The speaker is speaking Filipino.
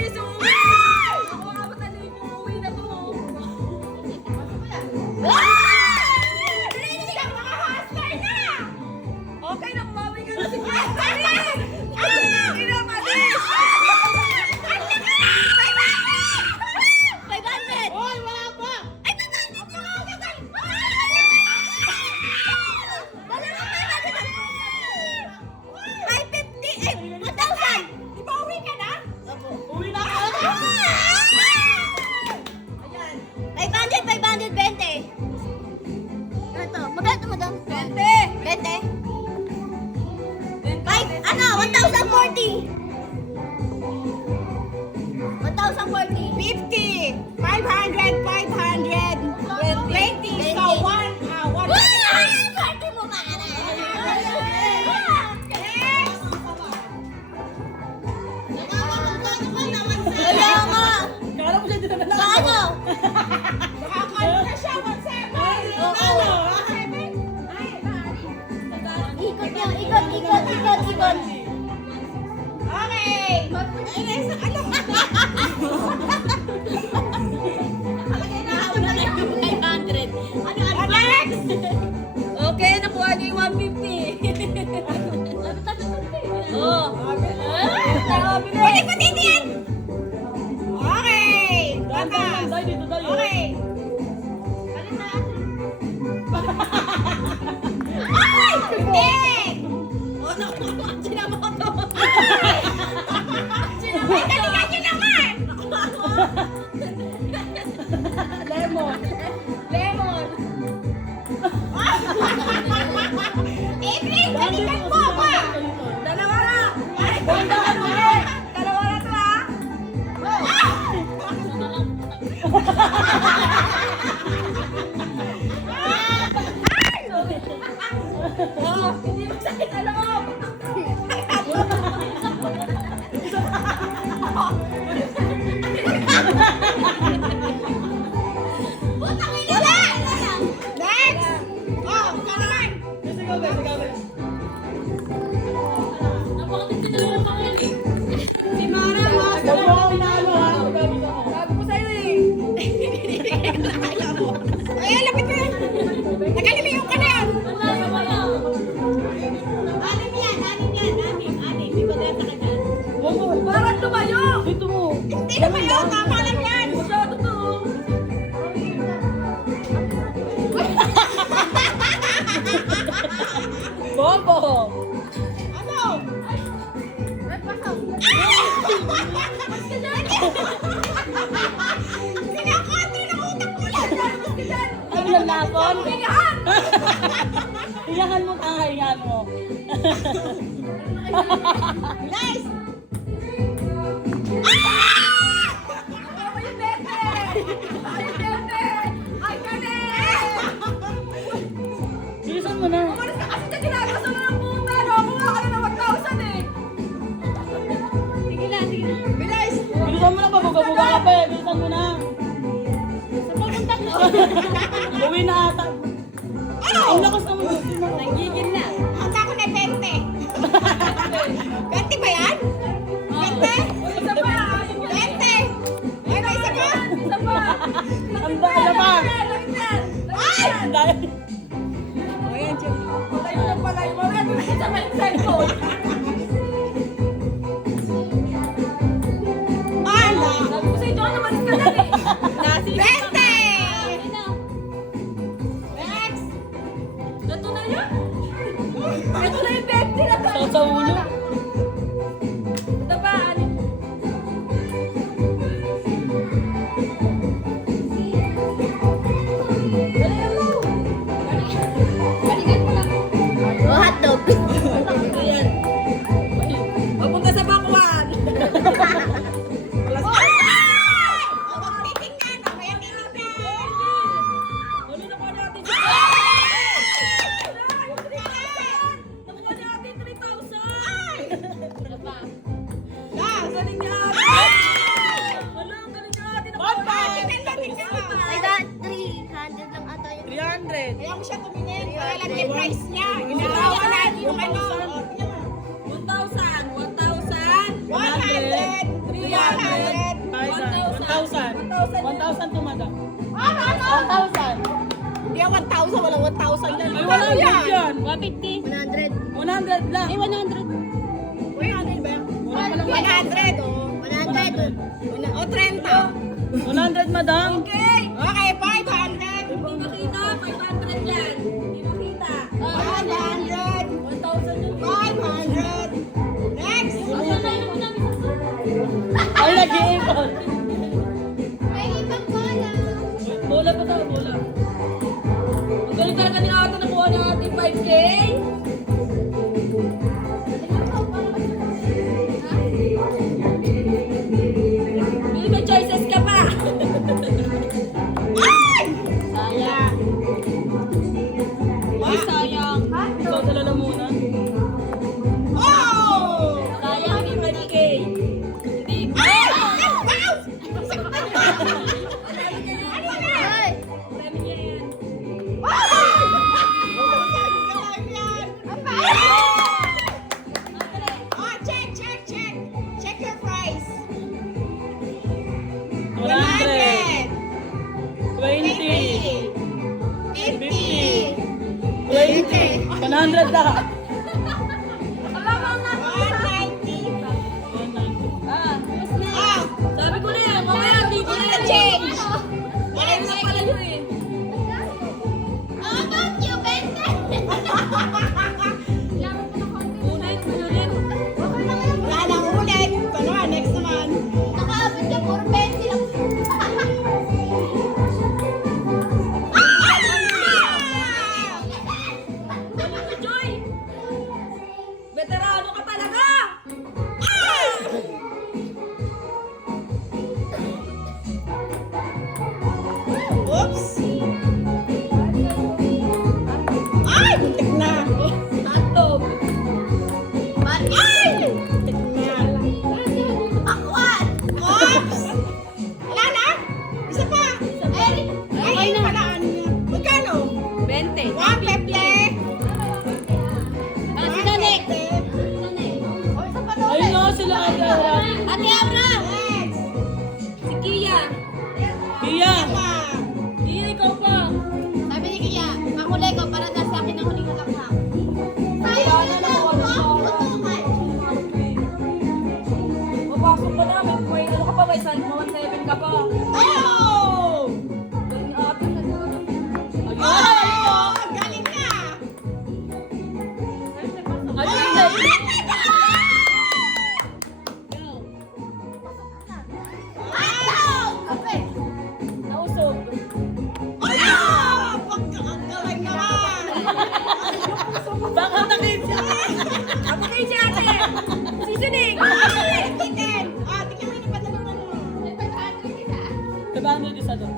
sis. Ako nga ba tayo uuwi na to? Hindi ka makahasper na! Okay na, bumawi ka na si Pastor! Hindi na, Matis! 500! Hoy, wala pa! Ay, natalit na ako! Wala na, 550! Ay, 1,000! Di ba uwi ka na? Uwi na ako! 520! Ito, magkano madam? 20! 20? Ay, ano? 1,040! 1,040! 50! 500! 500! 20! So, 1! Party mo ba? Kaya nga! Kala mo siya dito na Sa ano? Nakakano na siya, 1,700! Oo. Ikot niya, ikot. Okay! Ay, nasa ano? Nakalagay na ako na yung 500. Ano, next? Okay, nakuha niyo yung 150. Oo. Balik ko dito yan! Okay! Baka! Okay! Balik na natin. Ay! Hindi! Oh, naku, sinama ko to. Ay, galingan nyo naman! Lemon. Lemon. April, galingan mo ba? Dalawa na. Ay, Dalawa na to, ha? Oh, hindi masakit sa loob. Wala! Next! Oh, ikaw naman! Si Mara, sabi ko sa'yo eh. Ay, lapit mo yan! Nagalimiyo ka na yan! Anim. Di ba gata ka dyan? Parang lumayo. Dito mo! Hindi naman yun! Tama lang yan! Masyado to. Bobo! Ano? Sinakontra ng utak ko lang! Ano yung lapon? Pingahan. Iyakan mo ang haingan mo. Nice! Ay, bete. Ay, bete. Ay, galing. Bilisan mo na. Umalis ka kasi na ginagawa na ng puta. No? Kumuha ka na ng 1,000 eh. Sige na. Bilis! Bilisan mo na, babuga-buga ka pa eh. Bilisan mo na. Uwi na ata. Ano? Ang lakas naman. Nanggigil na. Handa ko na 20. 20 ba yan? 20? Isa pa. 20! Ay, may isa pa? Isa pa. Ang dala pa. Lagyan. Ay! Ang dala. Ayan, Jim. Patay mo ng patay. Mamaya ko sa may cellphone. Ala! Sabi ko sa'yo, John, umalis ka na eh. 20! Next! Ito na yan. Ito na yung 20 na to. Sakit sa ulo. Ito pa, ano? Galingan mo. Galingan mo lang. Oh, hotdog! Ayan. Papunta sa bakuan. Oh, wag titingnan! Ako yan titingnan! Huli na po natin. Nakuha natin 3,000. Ano pa? Ah, Galing niya. Wala, galing niya. tingnan mo! Ay, 300 lang ata yun. 300. Kaya mo siya tumingin. Kaya lang yung price niya. Ginagawa na yung ano. 1,000. 1,000. 100! 300! 1,000 to madam. 1,000. Hindi yan 1,000, walang 1,000 yan. Ay, wala yan dyan. 150. 100. 100 lang. Eh, 100. Uy, 100 ba yan? Wala palang 100, oh. 100. O, 30. 100 madam. Okay. Okay, 500. Hindi makita. 500 yan. Hindi makita. 500. 1,000 yun. 500. Next. Ang sanay naman namin sa Ay, nag-iipon. May ibang bola. Bola pa tayo, bola. Ang galing talaga ni Ate nakuha ng ating 5K. May may choices ka pa. Sayang. Ay, sayang. Ikaw talaga muna. Oh! Sayang yung 5K. Hindi. Marami niya yan. Oh, check, check, check. Check your price. 100. 20. 50. 20. 100 na. 190. Ah, Ah, sabi ko na yan. Mamaya, dito na yan. change. Ay, na pala yun eh. Ulit, ulit. Wala nang ulit. Ano, next naman. Galing mo, Joy. Veterano ka talaga. Oops. Ay, buntik na. Tatlong. Ay! Buntik na. Oops. Wala na? Isa pa. Ay, palaan niya. Magkano? 20. 150. Ah, si Nane. Ayun na sila Ate Aura. Ate Abra. Next. Si Kia. Iya. Pa. Kia, ikaw pa. Sabi ni Kia, makulay ko para na sa akin ang huling kakak. Papasok pa namin. May ano ka pa, may 1.7 ka pa. Oh! Galing ni Ate. Oh! Galing ka! Ayun na. Nausog. Ah! Pagkakagaling naman! Baka takip siya. Ako kayo si Ate. Seasoning. Kitten! Ah, tingnan mo yung padala mo. 500 isa doon.